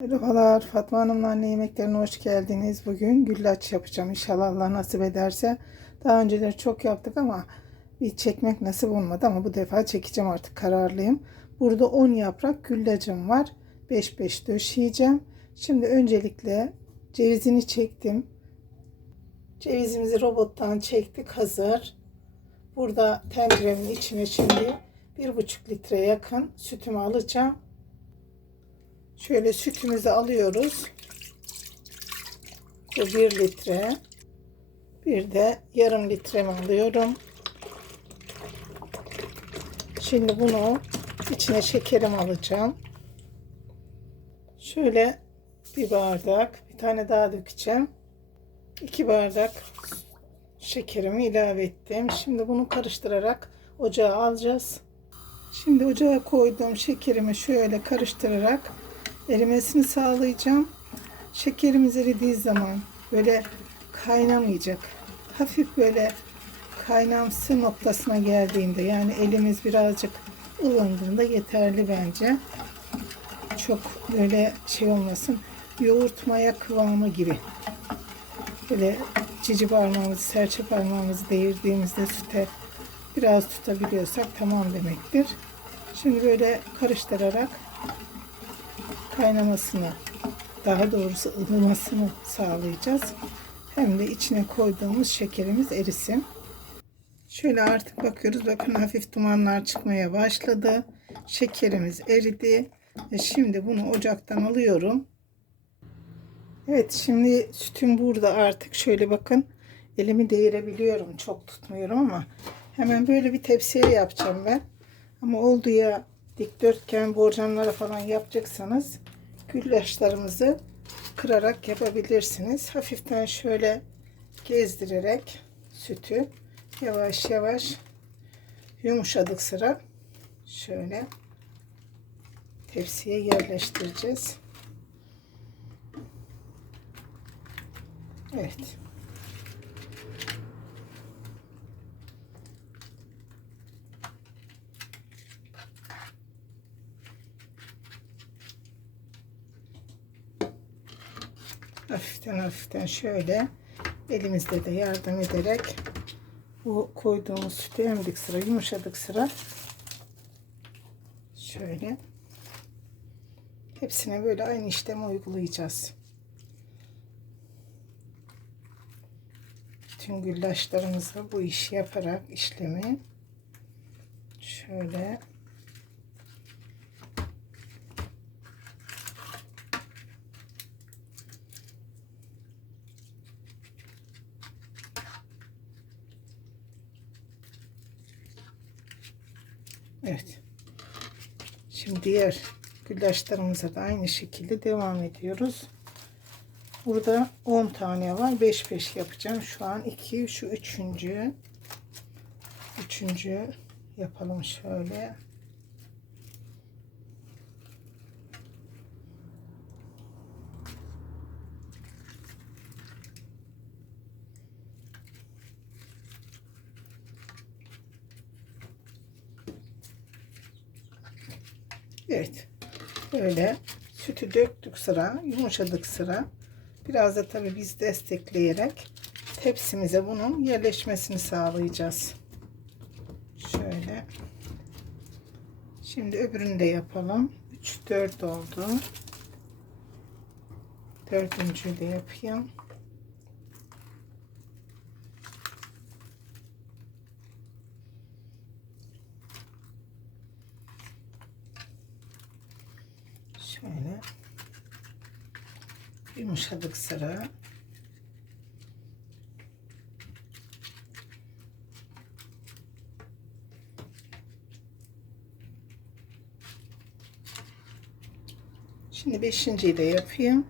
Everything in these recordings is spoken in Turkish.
Merhabalar Fatma Hanım'la anne yemeklerine hoş geldiniz. Bugün güllaç yapacağım inşallah Allah nasip ederse. Daha önceleri çok yaptık ama bir çekmek nasip olmadı ama bu defa çekeceğim artık kararlıyım. Burada 10 yaprak güllacım var. 5-5 döşeyeceğim. Şimdi öncelikle cevizini çektim. Cevizimizi robottan çektik hazır. Burada tenceremin içine şimdi 1,5 litre yakın sütümü alacağım. Şöyle sütümüzü alıyoruz. Bu 1 litre. Bir de yarım litremi alıyorum. Şimdi bunu içine şekerim alacağım. Şöyle bir bardak, bir tane daha dökeceğim. 2 bardak şekerimi ilave ettim. Şimdi bunu karıştırarak ocağa alacağız. Şimdi ocağa koyduğum şekerimi şöyle karıştırarak erimesini sağlayacağım. Şekerimiz eridiği zaman böyle kaynamayacak. Hafif böyle kaynamsı noktasına geldiğinde yani elimiz birazcık ılındığında yeterli bence. Çok böyle şey olmasın. Yoğurt maya kıvamı gibi. Böyle cici parmağımızı, serçe parmağımızı değirdiğimizde süte biraz tutabiliyorsak tamam demektir. Şimdi böyle karıştırarak kaynamasını, daha doğrusu ılımasını sağlayacağız. Hem de içine koyduğumuz şekerimiz erisin. Şöyle artık bakıyoruz. Bakın hafif dumanlar çıkmaya başladı. Şekerimiz eridi. Ve şimdi bunu ocaktan alıyorum. Evet şimdi sütüm burada artık. Şöyle bakın. Elimi değirebiliyorum. Çok tutmuyorum ama hemen böyle bir tepsiye yapacağım ben. Ama oldu ya dikdörtgen borcamlara falan yapacaksanız güllaçlarımızı kırarak yapabilirsiniz. Hafiften şöyle gezdirerek sütü yavaş yavaş yumuşadık sıra şöyle tepsiye yerleştireceğiz. Evet. Hafiften hafiften şöyle elimizde de yardım ederek bu koyduğumuz sütü emdik sıra yumuşadık sıra şöyle hepsine böyle aynı işlemi uygulayacağız. Tüm güllaçlarımızla bu işi yaparak işlemi şöyle Evet. Şimdi diğer güllaçlarımıza da aynı şekilde devam ediyoruz. Burada 10 tane var. 5 5 yapacağım. Şu an 2 şu üçüncü. Üçüncü yapalım şöyle. Evet. Böyle sütü döktük sıra, yumuşadık sıra. Biraz da tabii biz destekleyerek tepsimize bunun yerleşmesini sağlayacağız. Şöyle. Şimdi öbürünü de yapalım. 3 4 oldu. Dördüncüyü de yapayım. Şöyle yumuşadık sıra. Şimdi beşinciyi de yapayım.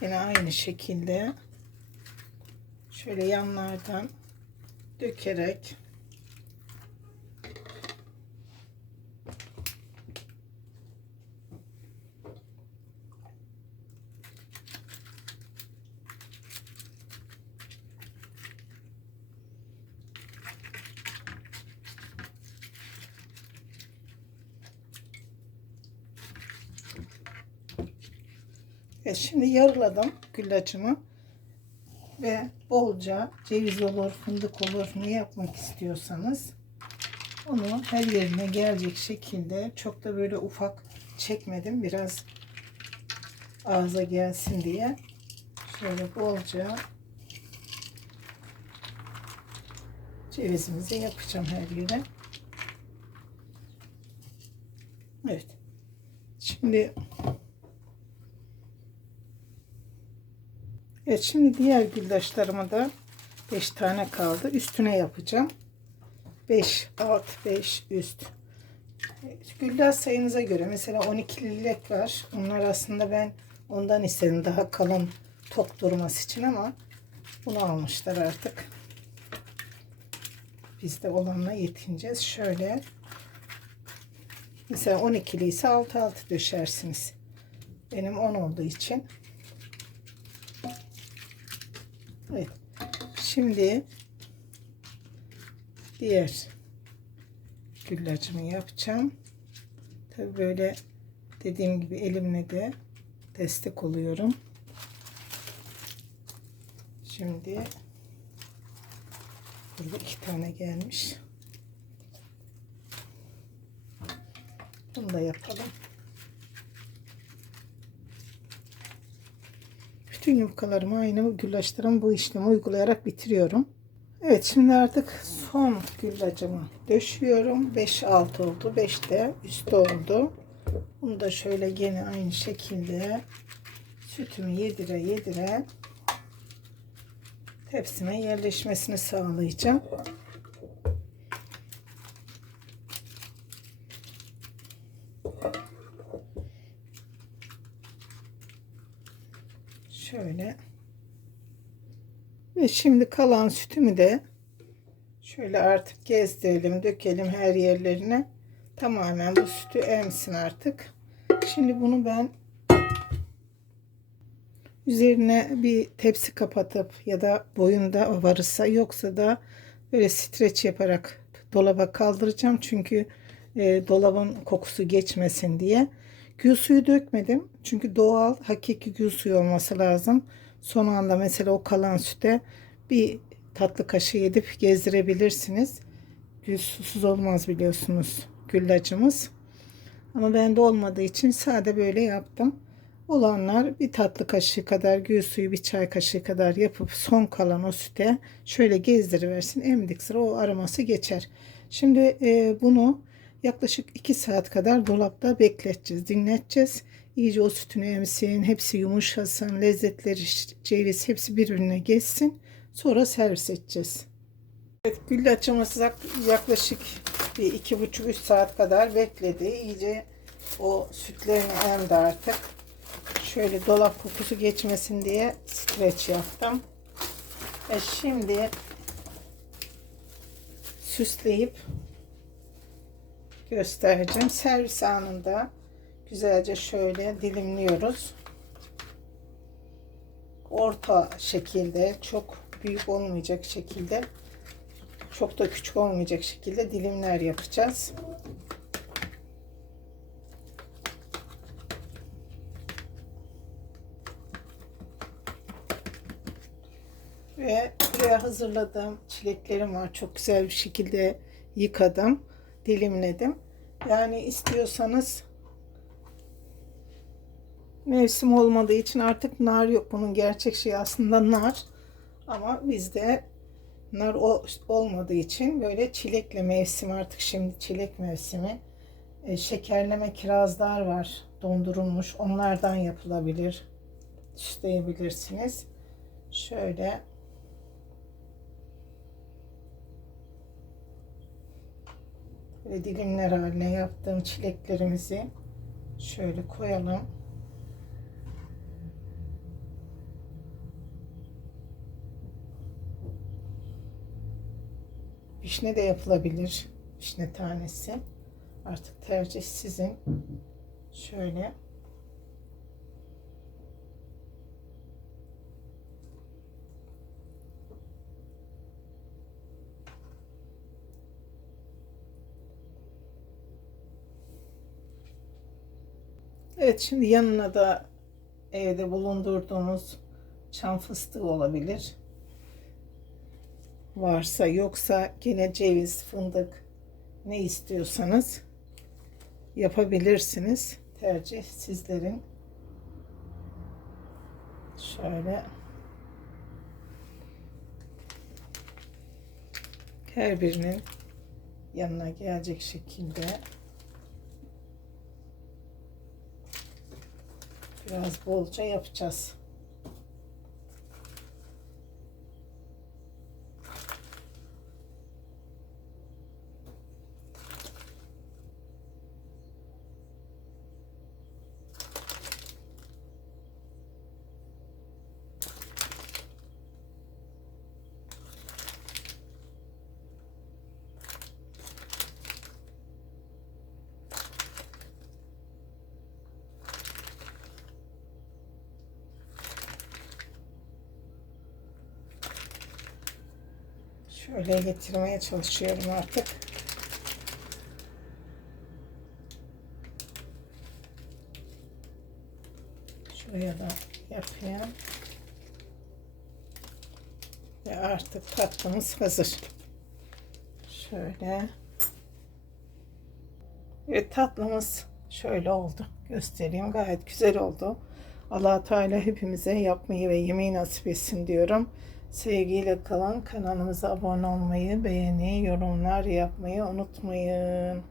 Yine aynı şekilde şöyle yanlardan dökerek Evet şimdi yarıladım güllacımı ve bolca ceviz olur, fındık olur ne yapmak istiyorsanız onu her yerine gelecek şekilde çok da böyle ufak çekmedim biraz ağza gelsin diye şöyle bolca cevizimizi yapacağım her yere. Evet. Şimdi Evet şimdi diğer güllaçlarıma da 5 tane kaldı. Üstüne yapacağım. 5 alt 5 üst. Evet, güllaç sayınıza göre mesela 12 lilek var. Onlar aslında ben ondan istedim daha kalın tok durması için ama bunu almışlar artık. Biz de olanla yetineceğiz. Şöyle mesela 12'li ise 6 6 döşersiniz. Benim 10 olduğu için Evet. Şimdi diğer güllacımı yapacağım. Tabi böyle dediğim gibi elimle de destek oluyorum. Şimdi burada iki tane gelmiş. Bunu da yapalım. Bütün yufkalarımı aynı güllaçlarımı bu işlemi uygulayarak bitiriyorum. Evet şimdi artık son güllacımı döşüyorum. 5-6 oldu. 5 de üstü oldu. Bunu da şöyle gene aynı şekilde sütümü yedire yedire tepsime yerleşmesini sağlayacağım. Şöyle. Ve şimdi kalan sütümü de şöyle artık gezdirelim, dökelim her yerlerine. Tamamen bu sütü emsin artık. Şimdi bunu ben üzerine bir tepsi kapatıp ya da boyunda varırsa yoksa da böyle streç yaparak dolaba kaldıracağım. Çünkü e, dolabın kokusu geçmesin diye. Gül suyu dökmedim. Çünkü doğal hakiki gül suyu olması lazım. Son anda mesela o kalan süte bir tatlı kaşığı edip gezdirebilirsiniz. Gül susuz olmaz biliyorsunuz güllacımız. Ama bende olmadığı için sade böyle yaptım. Olanlar bir tatlı kaşığı kadar gül suyu bir çay kaşığı kadar yapıp son kalan o süte şöyle gezdiriversin. Emdik sıra o aroması geçer. Şimdi e, bunu yaklaşık 2 saat kadar dolapta bekleteceğiz, dinleteceğiz. İyice o sütünü emsin, hepsi yumuşasın, lezzetleri, ceviz hepsi birbirine geçsin. Sonra servis edeceğiz. Evet, güllaçımız yaklaşık bir iki buçuk üç saat kadar bekledi. İyice o sütlerini emdi artık. Şöyle dolap kokusu geçmesin diye streç yaptım. E şimdi süsleyip göstereceğim. Servis anında güzelce şöyle dilimliyoruz. Orta şekilde çok büyük olmayacak şekilde çok da küçük olmayacak şekilde dilimler yapacağız. Ve buraya hazırladığım çileklerim var. Çok güzel bir şekilde yıkadım dilimledim. Yani istiyorsanız mevsim olmadığı için artık nar yok. Bunun gerçek şeyi aslında nar. Ama bizde nar olmadığı için böyle çilekle mevsim artık şimdi çilek mevsimi. E, şekerleme kirazlar var dondurulmuş. Onlardan yapılabilir. İsteyebilirsiniz. Şöyle Böyle dilimler haline yaptığım çileklerimizi şöyle koyalım. Vişne de yapılabilir. Vişne tanesi. Artık tercih sizin. Şöyle Evet şimdi yanına da evde bulundurduğunuz çam fıstığı olabilir. Varsa yoksa yine ceviz, fındık ne istiyorsanız yapabilirsiniz. Tercih sizlerin. Şöyle her birinin yanına gelecek şekilde biraz bolca yapacağız. Şöyle getirmeye çalışıyorum artık. Şuraya da yapayım. Ve artık tatlımız hazır. Şöyle. Evet tatlımız şöyle oldu. Göstereyim. Gayet güzel oldu. allah Teala hepimize yapmayı ve yemeği nasip etsin diyorum. Sevgiyle kalın. Kanalımıza abone olmayı, beğeni, yorumlar yapmayı unutmayın.